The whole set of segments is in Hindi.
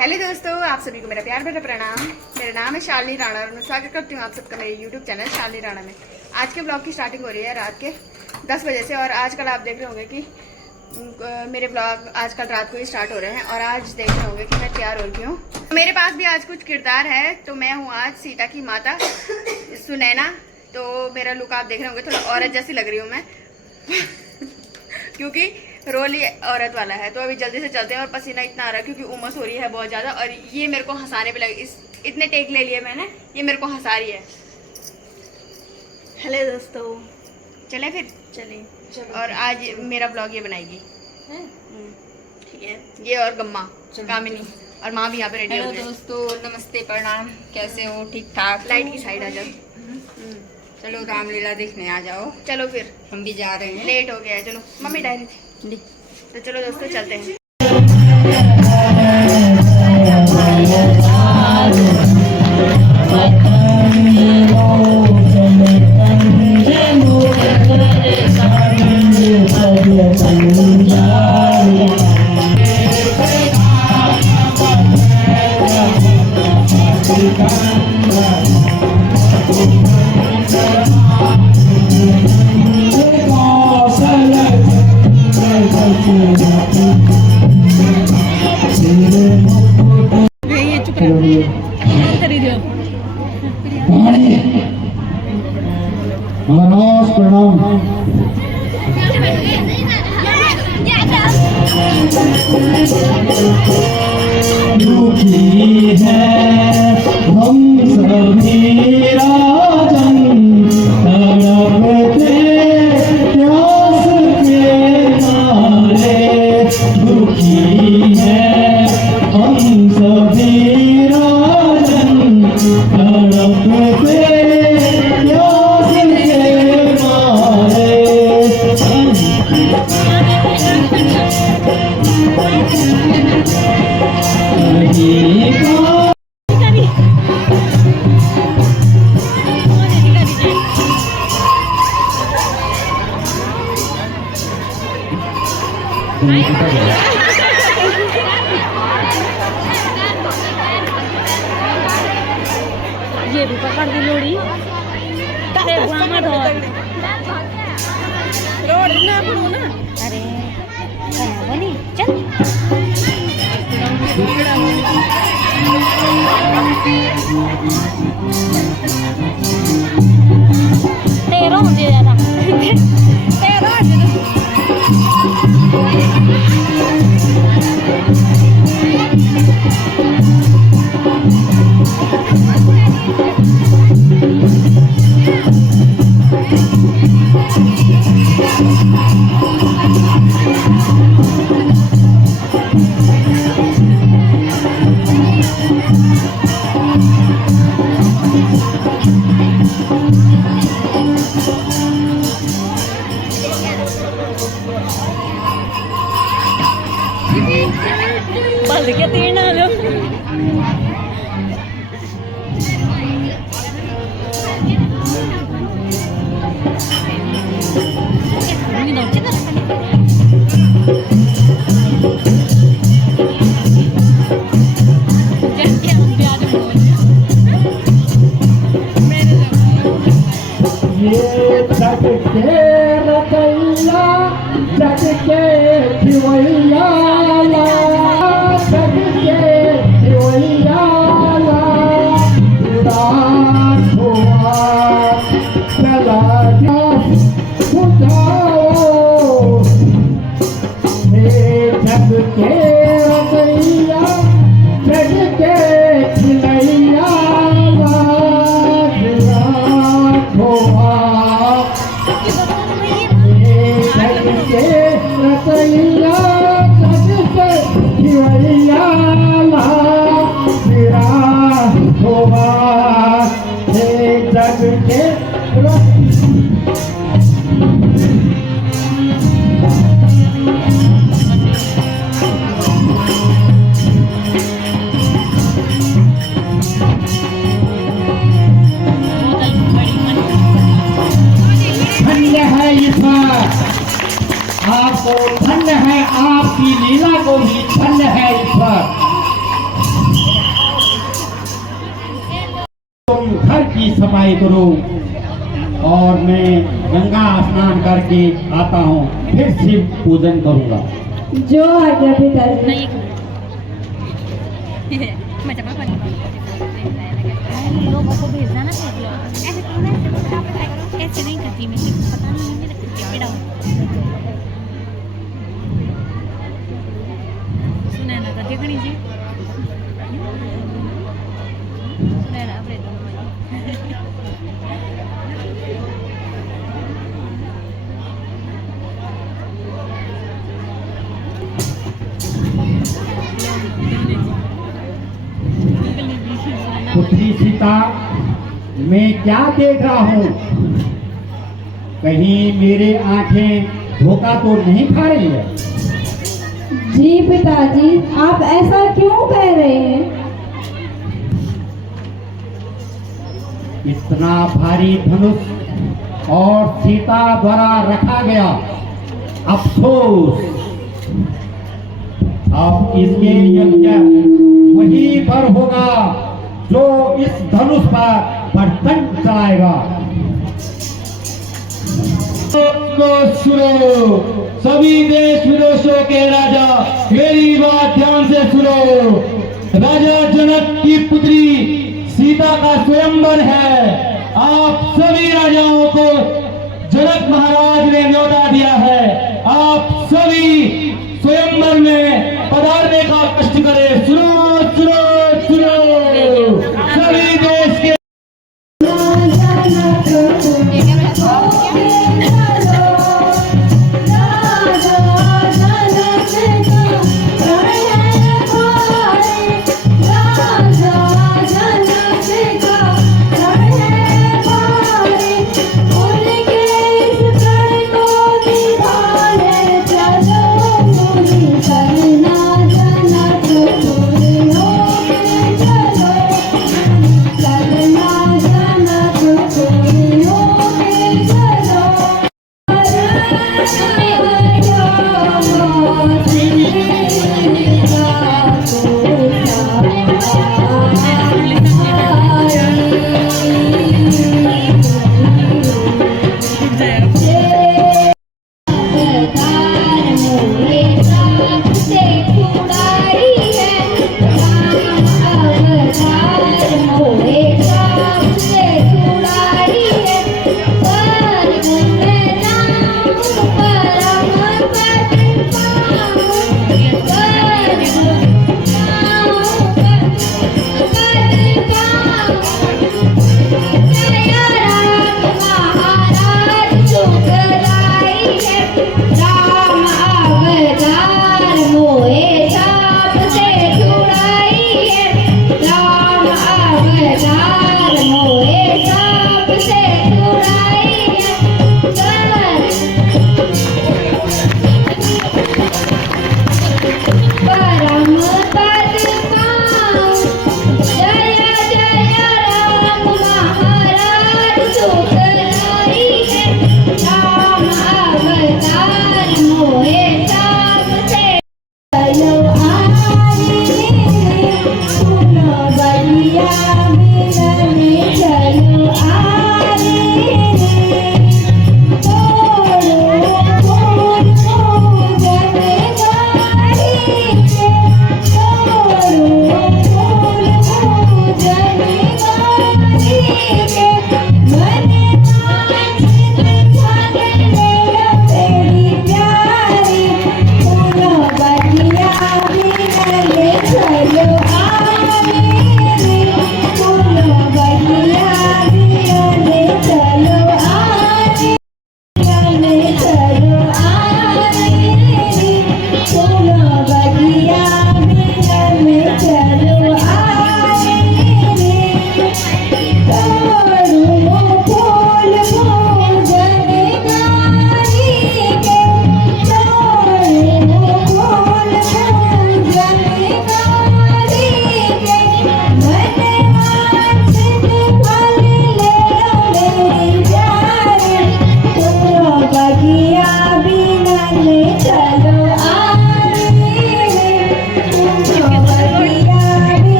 हेलो दोस्तों, आप सभी को मेरा प्यार भरा प्रणाम। मेरा नाम है शालिनी राणा और मैं स्वागत करती हूँ आप सबका मेरे यूट्यूब चैनल शालिनी राणा में। आज के ब्लॉग की स्टार्टिंग हो रही है रात के 10 बजे से और आजकल आप देख रहे होंगे कि मेरे ब्लॉग आजकल रात को ही स्टार्ट हो रहे हैं। और आज देख रहे होंगे कि मैं तैयार हो रही हूँ। मेरे पास भी आज कुछ किरदार है, तो मैं हूँ आज सीता की माता सुनैना। तो मेरा लुक आप देख रहे होंगे, थोड़ा औरत जैसी लग रही हूँ मैं क्योंकि रोल ही औरत वाला है। तो अभी जल्दी से चलते हैं। और पसीना इतना आ रहा है क्योंकि उमस हो रही है बहुत ज़्यादा। और ये मेरे को हंसाने पे लगे, इतने टेक ले लिए मैंने, ये मेरे को हंसा रही है। हेलो दोस्तों, चलें फिर? चलिए। और आज मेरा ब्लॉग ये बनाएगी, ठीक है। ये और गम्मा कामिनी और माँ भी यहाँ पे रेडी हो हेलो गई। दोस्तों, नमस्ते, प्रणाम। कैसे हो? ठीक ठाक। लाइट की साइड आ जाओ। चलो रामलीला देखने आ जाओ। चलो फिर, हम भी जा रहे हैं। लेट हो गया है। चलो मम्मी डायरी थी, तो चलो दोस्तों चलते हैं। महाराज प्रणाम। दुखी है हम सभी राजन, तड़पते प्यास के मारे। दुखी है हम सभी राजन, तड़पते प्यास के मारे। नहीं का ये भी पकड़ दी लोड़ी रोड ना पड़ो ना। अरे बनी चल तेरह होते ज्यादा बंद के तीन आ लो। ये जग के रचैया, जग के खिवैया, जग के खिवैया। सफाई करो और मैं गंगा स्नान करके आता हूँ, फिर शिव पूजन करूँगा। जो आज्ञा पिताजी। नहीं मैं जब लोगों को भेजना ना ऐसे ऐसे नहीं करती मैं, पता नहीं मेरा टेढ़ा सुना ना करती कहीं जी सुना ना अपने पुत्री सीता, मैं क्या देख रहा हूँ? कहीं मेरे आंखें धोखा तो नहीं खा रही है? जी पिताजी, आप ऐसा क्यों कह रहे हैं? इतना भारी धनुष और सीता द्वारा रखा गया, अफसोस अब इसके यज्ञ वही पर होगा जो इस धनुष पर बर्तन चलाएगा। सुनो सभी देश विदेशों के राजा, मेरी बात ध्यान से सुनो। राजा जनक की पुत्री सीता का स्वयंवर है। आप सभी राजाओं को जनक महाराज ने न्योता दिया है। आप सभी स्वयंवर में पधारने का कष्ट करें। सुनो सुनो सुनो सभी देश के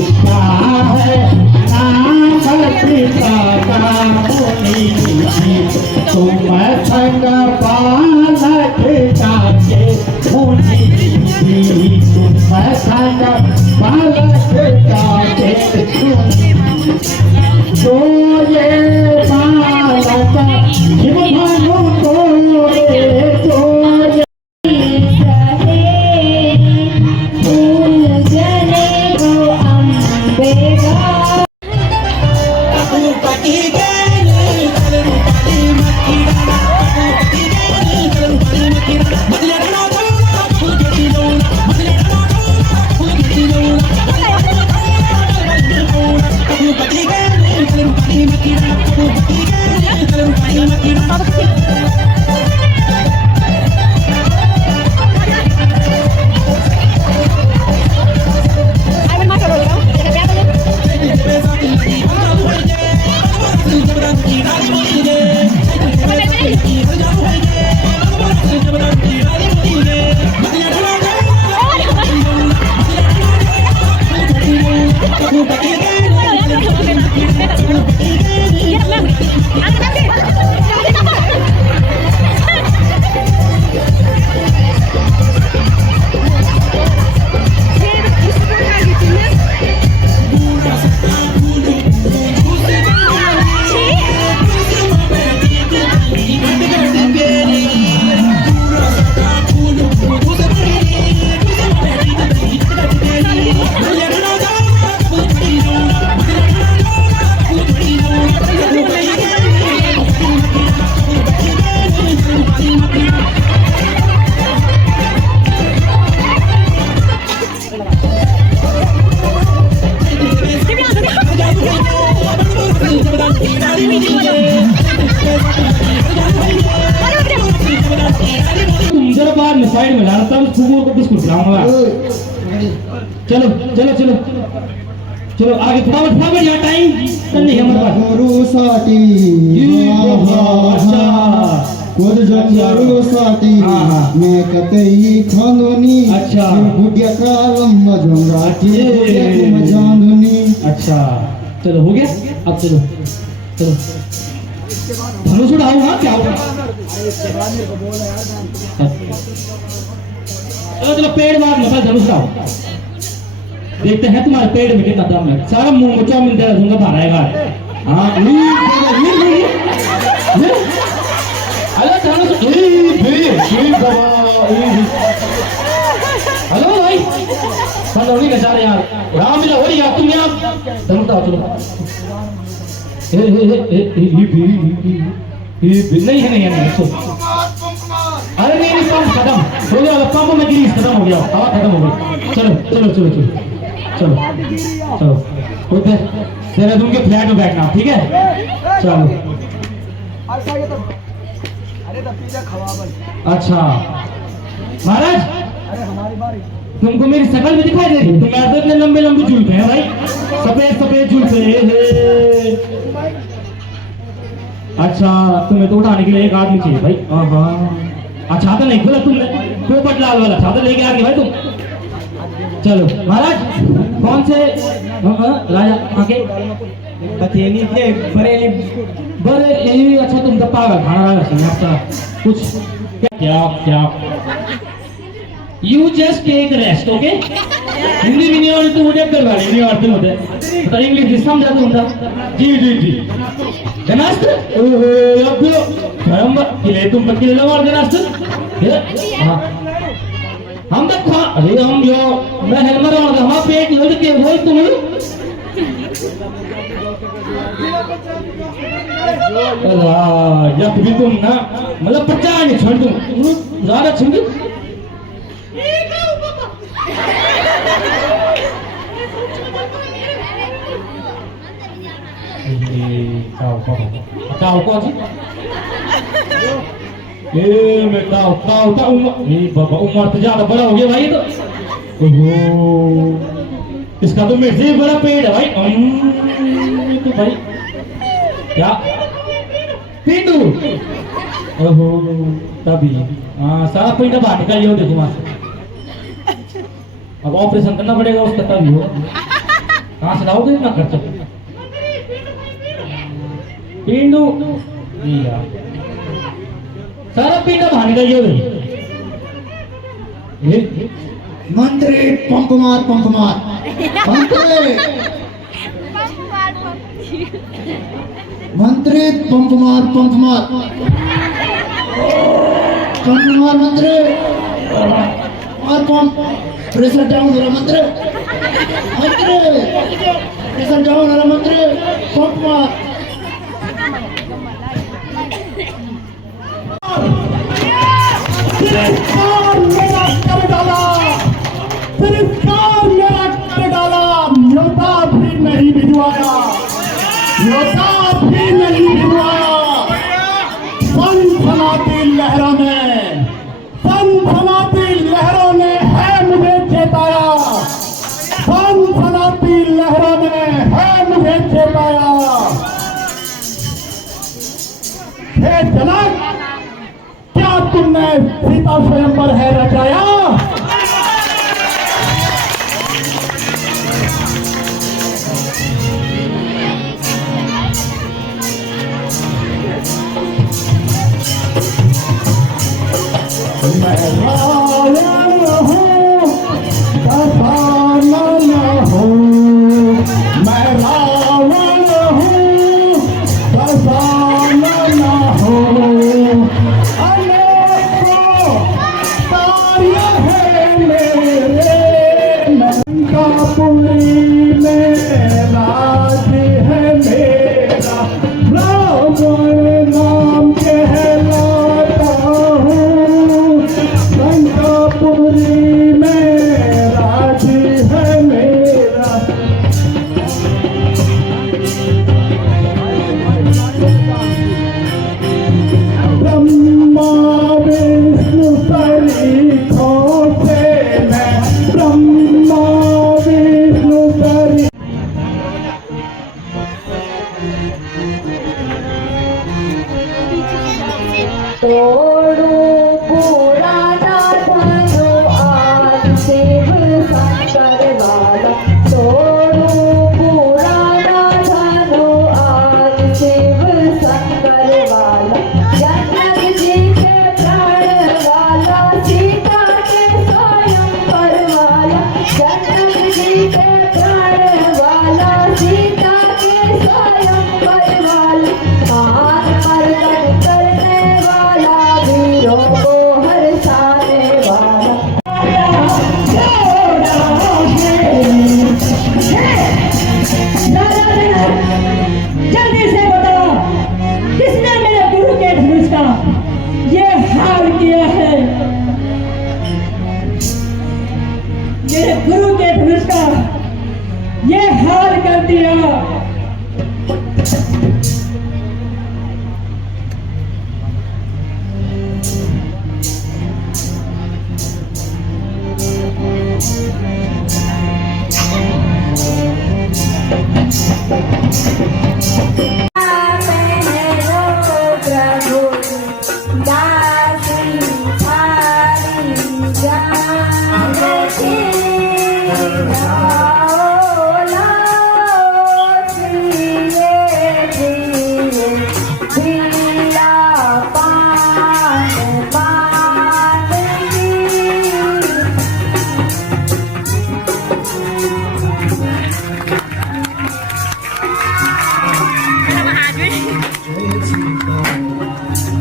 किसका है नाम पिता का मुनि तुम संग बालक जाके मुनि तुम संग बालक जाके तो ये बालक शिव भानु को तो साइड में लाना तब फूगों को बिस्कुट खिलाऊंगा। चलो चलो चलो चलो आगे फटाफट यहाँ टाइम नहीं है हमारे पास। साठी खुद साठी मैं कतई खानोनी अच्छा बुढ़िया कालम मजंगा जाननी। अच्छा चलो हो गया अब चलो चलो धनुष उड़ाओ। हाँ क्या होगा चलो चलो पेड़ मार मतलब धनुष उड़ाओ। देखते हैं तुम्हारे पेड़ में कितना दम है। सारा मुंह में चौमिन दे दूंगा भारेगा। हाँ हेलो धनुष हेलो भाई बंदौली का चार यार राम मिला हो यार तुम यहाँ धनुष उड़ाओ। चलो नहीं है नहीं है नहीं। अरे नहीं नहीं पंप खत्म हो गया। पंप में गिरी खत्म हो गया। हवा खत्म हो गई। चलो चलो चलो चलो चलो चलो उधर देहरादून के फ्लैट में बैठना ठीक है। चलो अच्छा महाराज तुमको मेरी शकल में दिखाई दे रही। तुम यार इतने लंबे लंबे जुल्फे हैं भाई। सफेद सफेद जुल्फे। अच्छा तुम्हें तो उठाने के लिए एक आदमी चाहिए भाई। हाँ छाता नहीं खोला तुमने। पोपट लाल वाला छाता लेके आ गए भाई तुम। चलो महाराज कौन से राजा आगे बतेली के बरेली बरेली। अच्छा तुम तो पागल खाना राजा कुछ क्या क्या you just take rest okay. Hindi भी नहीं और तू मुझे करवाने नहीं और तुम होते तो इंग्लिश समझा तुम। जी जी जी गनास्त अब गरम किले तुम पक्के ले और गनास्त। हाँ हम तक खा अरे हम जो मैं हेलमेट और हमारा पेट लड़ के वो तुम जब भी तुम ना मतलब 50 नहीं छोड़ तुम ज्यादा छोड़ tahu kau sih? मैं tahu बाबा उम्र तो ज्यादा बड़ा हो गया भाई तो। ओहो इसका तो मेरे से बड़ा पेड़ है भाई। तो भाई क्या पिंडू ओहो तभी हाँ सारा पेड़ बाहर निकल देखो वहां से। अब ऑपरेशन करना पड़ेगा उसका तभी हो। कहाँ से लाओगे इतना खर्च? पिंडू सारा पिंडा भाने का ये मंत्री पंप मार मंत्री मंत्री पंप मार मंत्री और पंप प्रेशर डाउन हो रहा मंत्री प्रेशर डाउन हो रहा मंत्री पंप मार तिरस्कार मेरा कर डाला न्योता भी नहीं भिजवाया सनसनाती लहरों ने है मुझे चेताया हे जनक क्या तुमने सीता स्वयंवर है रचाया? मैं रावण हूँ दशानन हूँ मैं रावण हूँ दशानन हूँ अनेकों कार्य है मेरे लंकापुरी में राज है मेरा रावण नाम कहलाता हूँ लंकापुरी में राज है मेरा ब्रह्मा विष्णु सरीखों से मैं ब्रह्मा विष्णु सरी तोड़ो पुराना धनो आज शिव शंकर वाला तोड़ो पुराना धनो आज शिव शंकर वाला जनक जी के प्राण वाला सीता के स्वयंवर वाला जनक जी के प्राण वाला सीता के स्वयंवर वाला महान मर्दन करने वाला वीरों को हर्षाने वाला जल्दी से बताओ किसने मेरे गुरु के धनुष का ये हाल किया है? मेरे गुरु के धनुष का ये हाल कर दिया।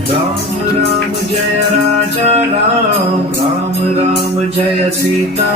राम राम जय राजा राम राम राम जय सीता